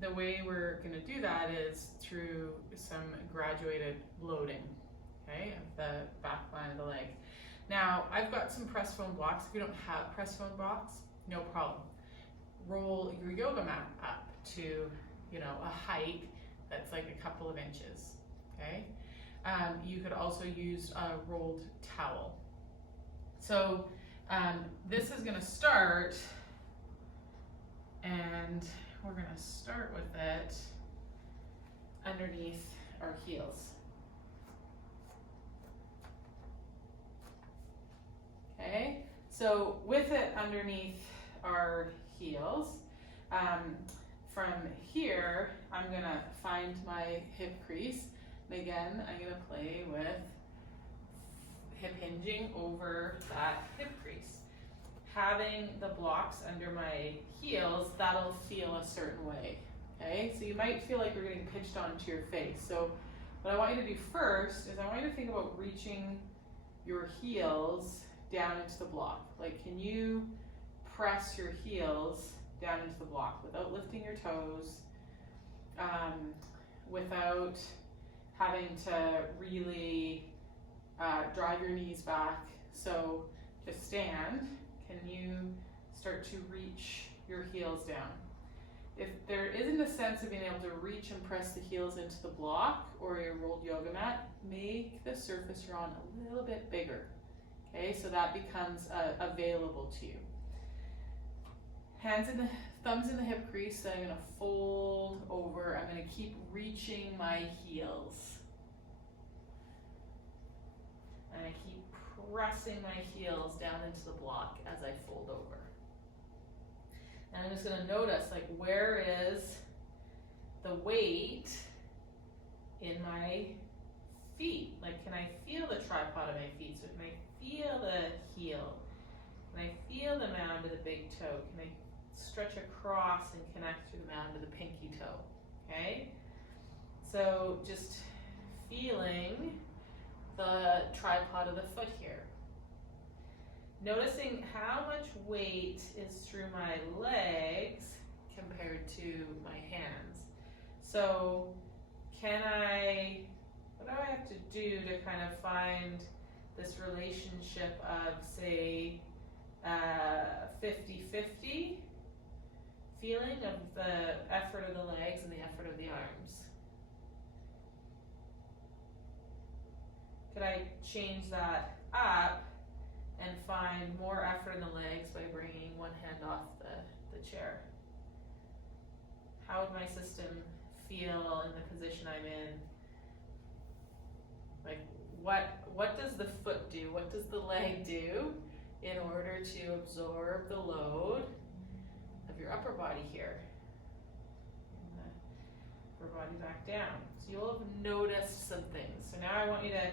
the way we're going to do that is through some graduated loading, okay, of the back line of the leg. Now, I've got some press foam blocks. If you don't have press foam blocks, no problem. Roll your yoga mat up to, you know, a height that's like a couple of inches, okay? You could also use a rolled towel. So this is going to start, and we're going to start with it underneath our heels. Okay, so with it underneath our heels, from here, I'm going to find my hip crease. And again, I'm going to play with hip hinging over that hip crease. Having the blocks under my heels, that'll feel a certain way, okay? So you might feel like you're getting pitched onto your face. So what I want you to do first is I want you to think about reaching your heels down into the block. Like, can you press your heels down into the block without lifting your toes, without having to really drive your knees back? So just stand. Can you start to reach your heels down? If there isn't a sense of being able to reach and press the heels into the block or your rolled yoga mat, make the surface you're on a little bit bigger. Okay, so that becomes available to you. Thumbs in the hip crease, so I'm going to fold over. I'm going to keep reaching my heels. And I keep pressing my heels down into the block as I fold over. And I'm just going to notice, like, where is the weight in my feet? Like, can I feel the tripod of my feet? So can I feel the heel? Can I feel the mound of the big toe? Can I stretch across and connect to the mound of the pinky toe? Okay? So just feeling the tripod of the foot here. Noticing how much weight is through my legs compared to my hands. So what do I have to do to kind of find this relationship of, say, 50-50 feeling of the effort of the legs and the effort of the arms? Could I change that up and find more effort in the legs by bringing one hand off the chair? How would my system feel in the position I'm in? Like, what does the foot do? What does the leg do in order to absorb the load of your upper body here? And the upper body back down. So you'll have noticed some things. So now I want you to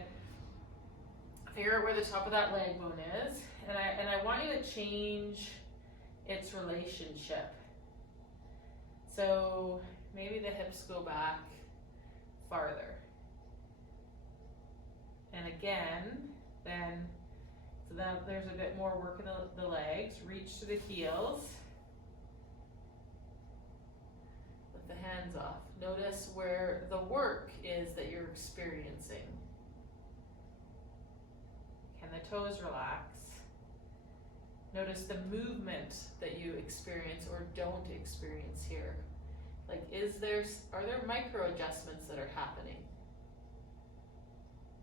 figure out where the top of that leg bone is, and I want you to change its relationship. So maybe the hips go back farther. And again, then there's a bit more work in the legs. Reach to the heels with the hands off. Notice where the work is that you're experiencing. Can the toes relax? Notice the movement that you experience or don't experience here. Like, are there micro adjustments that are happening?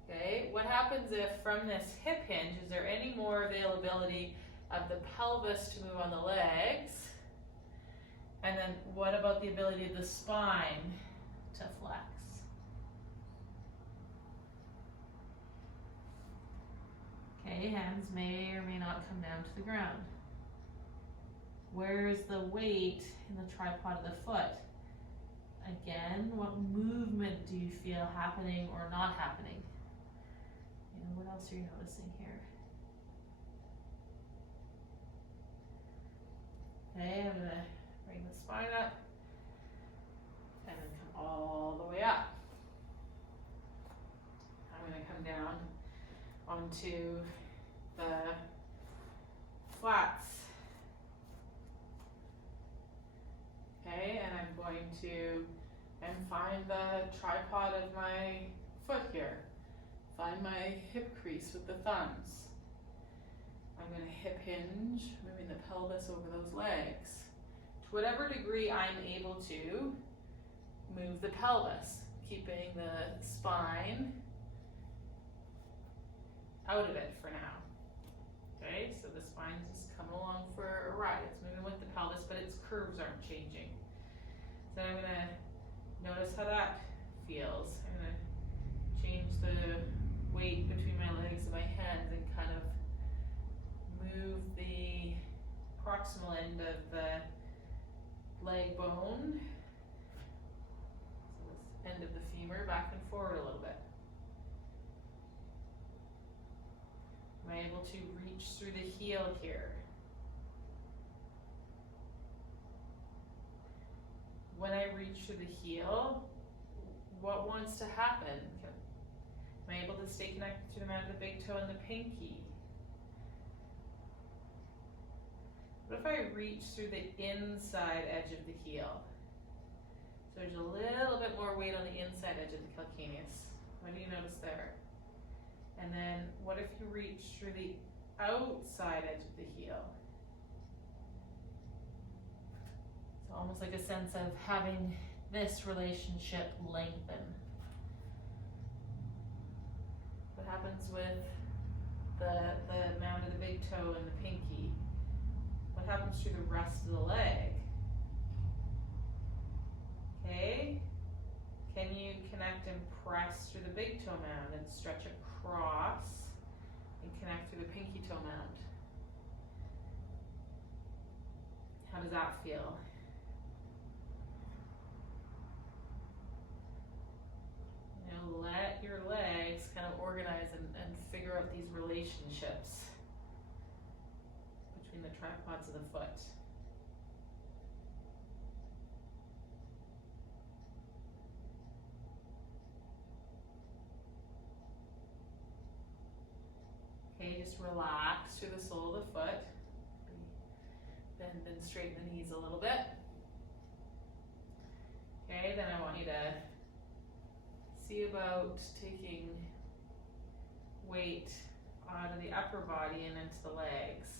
Okay, what happens if from this hip hinge, is there any more availability of the pelvis to move on the legs? And then what about the ability of the spine to flex? Okay, hands may or may not come down to the ground. Where is the weight in the tripod of the foot? Again, what movement do you feel happening or not happening? And what else are you noticing here? Okay, I'm going to bring the spine up and then come all the way up. I'm going to come down onto the flats. Okay, and I'm going to find the tripod of my foot here. Find my hip crease with the thumbs. I'm going to hip hinge, moving the pelvis over those legs. To whatever degree I'm able to, move the pelvis, keeping the spine out of it for now. Okay, so the spine's just coming along for a ride. It's moving with the pelvis, but its curves aren't changing. So I'm going to notice how that feels. I'm going to change the weight between my legs and my hands and kind of move the proximal end of the leg bone, so this end of the femur, back and forward a little bit. Am I able to reach through the heel here? When I reach through the heel, what wants to happen? Am I able to stay connected to the mound of the big toe and the pinky? What if I reach through the inside edge of the heel? So there's a little bit more weight on the inside edge of the calcaneus. What do you notice there? And then what if you reach through the outside edge of the heel? It's almost like a sense of having this relationship lengthen. What happens with the mound of the big toe and the pinky? What happens through the rest of the leg? Okay? Can you connect and press through the big toe mound and stretch across and connect through the pinky toe mound? How does that feel? You know, let your legs kind of organize and figure out these relationships between the tripods of the foot. Okay, just relax through the sole of the foot. Bend and straighten the knees a little bit. Okay, then I want you to see about taking weight out of the upper body and into the legs.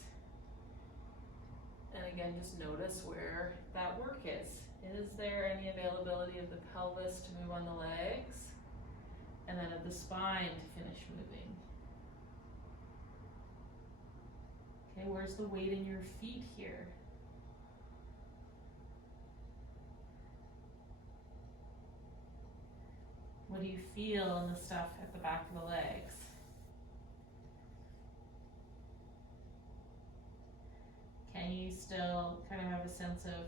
And again, just notice where that work is. Is there any availability of the pelvis to move on the legs? And then of the spine to finish moving. Okay, where's the weight in your feet here? What do you feel in the stuff at the back of the legs? Can you still kind of have a sense of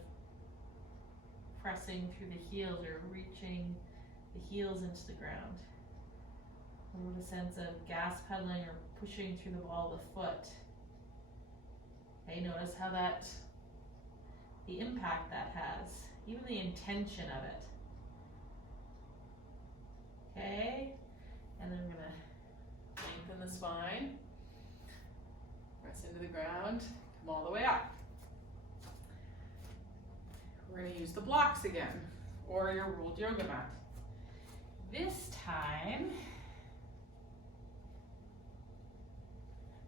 pressing through the heels or reaching the heels into the ground? Or with a sense of gas pedaling or pushing through the ball of the foot? Okay, notice how the impact that has, even the intention of it. Okay, and then I'm gonna lengthen the spine, press into the ground, come all the way up. We're gonna use the blocks again, or your rolled yoga mat. This time,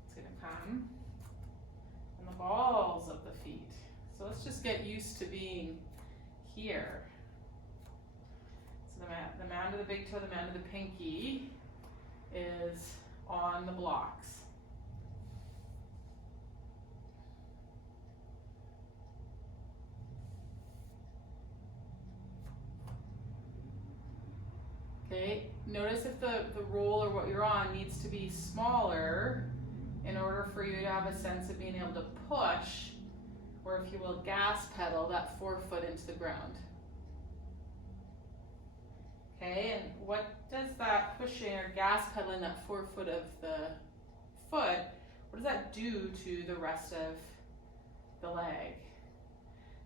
it's gonna come on the balls of the feet. So let's just get used to being here. So the mound of the big toe, the mound of the pinky is on the blocks. Okay, notice if the roll or what you're on needs to be smaller in order for you to have a sense of being able to push, or if you will, gas pedal that forefoot into the ground. Okay, and what does that pushing or gas pedaling that forefoot of the foot, what does that do to the rest of the leg?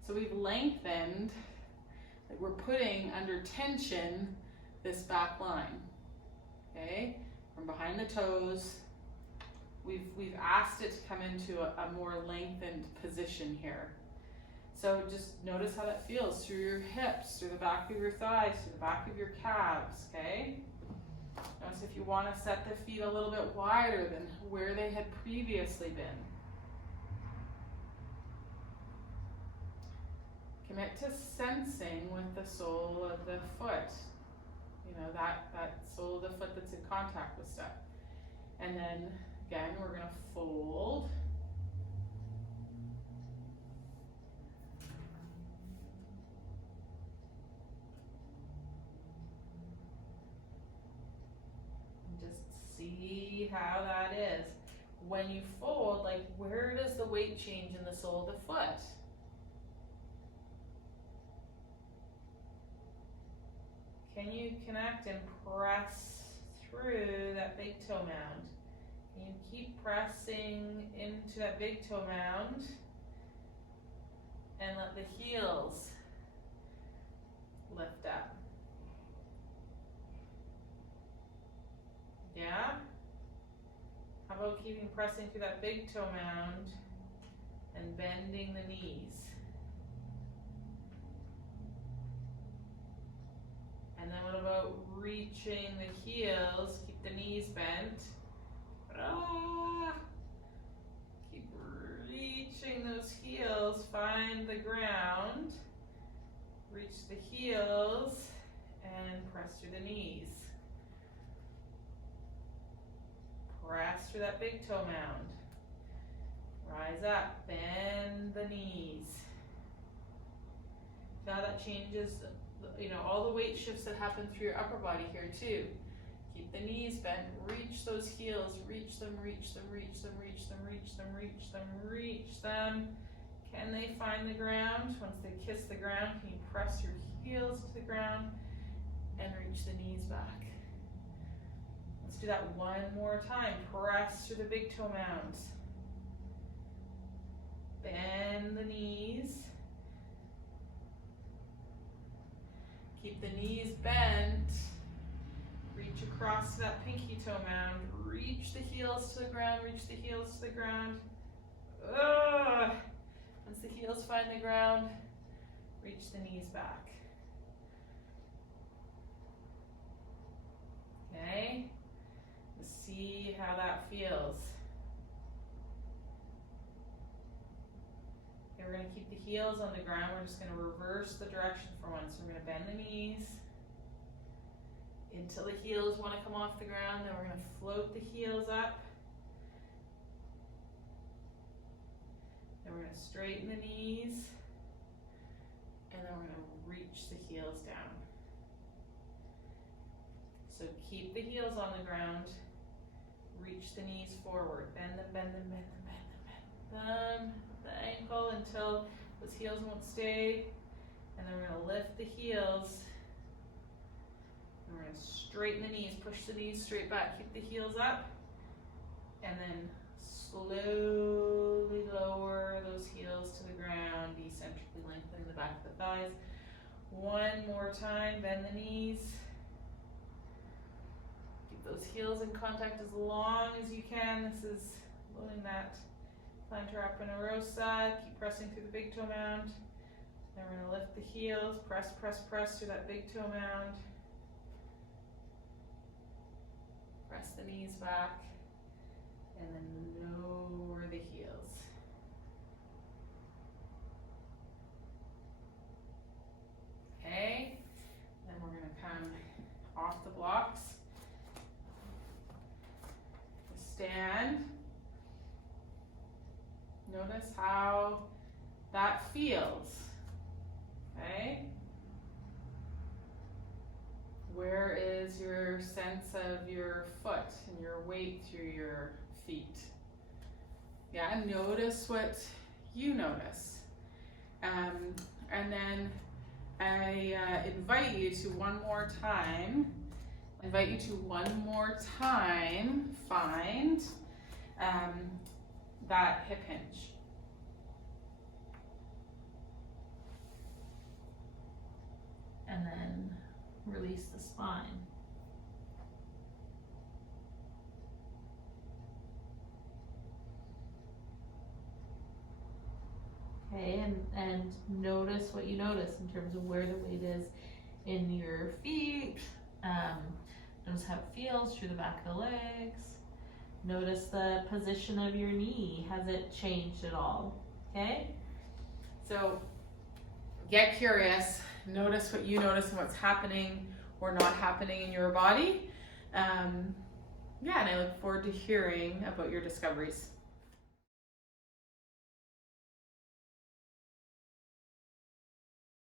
So we've lengthened, like we're putting under tension this back line, okay? From behind the toes, we've asked it to come into a more lengthened position here. So just notice how that feels through your hips, through the back of your thighs, through the back of your calves, okay? Notice if you want to set the feet a little bit wider than where they had previously been. Commit to sensing with the sole of the foot. You know, that sole of the foot that's in contact with stuff. And then, again, we're going to fold. See how that is. When you fold, like, where does the weight change in the sole of the foot? Can you connect and press through that big toe mound? Can you keep pressing into that big toe mound and let the heels lift up? Yeah? How about keeping pressing through that big toe mound and bending the knees? And then what about reaching the heels? Keep the knees bent. Keep reaching those heels. Find the ground. Reach the heels and press through the knees. Press through that big toe mound. Rise up, bend the knees. Now that changes, you know, all the weight shifts that happen through your upper body here too. Keep the knees bent, reach those heels, reach them, reach them, reach them, reach them, reach them, reach them, reach them. Can they find the ground? Once they kiss the ground, can you press your heels to the ground and reach the knees back? Let's do that one more time. Press through the big toe mounds. Bend the knees. Keep the knees bent. Reach across to that pinky toe mound. Reach the heels to the ground. Reach the heels to the ground. Once the heels find the ground, reach the knees back. Okay? See how that feels. Okay, we're going to keep the heels on the ground. We're just going to reverse the direction for one. So we're going to bend the knees until the heels want to come off the ground. Then we're going to float the heels up. Then we're going to straighten the knees. And then we're going to reach the heels down. So keep the heels on the ground. Reach the knees forward. Bend them, bend them, bend them, bend them, bend them. The ankle until those heels won't stay. And then we're going to lift the heels. And we're going to straighten the knees. Push the knees straight back. Keep the heels up. And then slowly lower those heels to the ground, eccentrically lengthening the back of the thighs. One more time. Bend the knees. Those heels in contact as long as you can. This is loading that plantar apinarosa. Keep pressing through the big toe mound. Then we're going to lift the heels. Press, press, press through that big toe mound. Press the knees back. And then lower the heels. Okay. Then we're going to come off the blocks. Stand. Notice how that feels. Okay? Where is your sense of your foot and your weight through your feet? Yeah, and notice what you notice. And then I invite you to one more time find that hip hinge. And then release the spine. Okay, okay? And notice what you notice in terms of where the weight is in your feet. Notice how it feels through the back of the legs. Notice the position of your knee. Has it changed at all? Okay? So get curious, notice what you notice and what's happening or not happening in your body. And I look forward to hearing about your discoveries.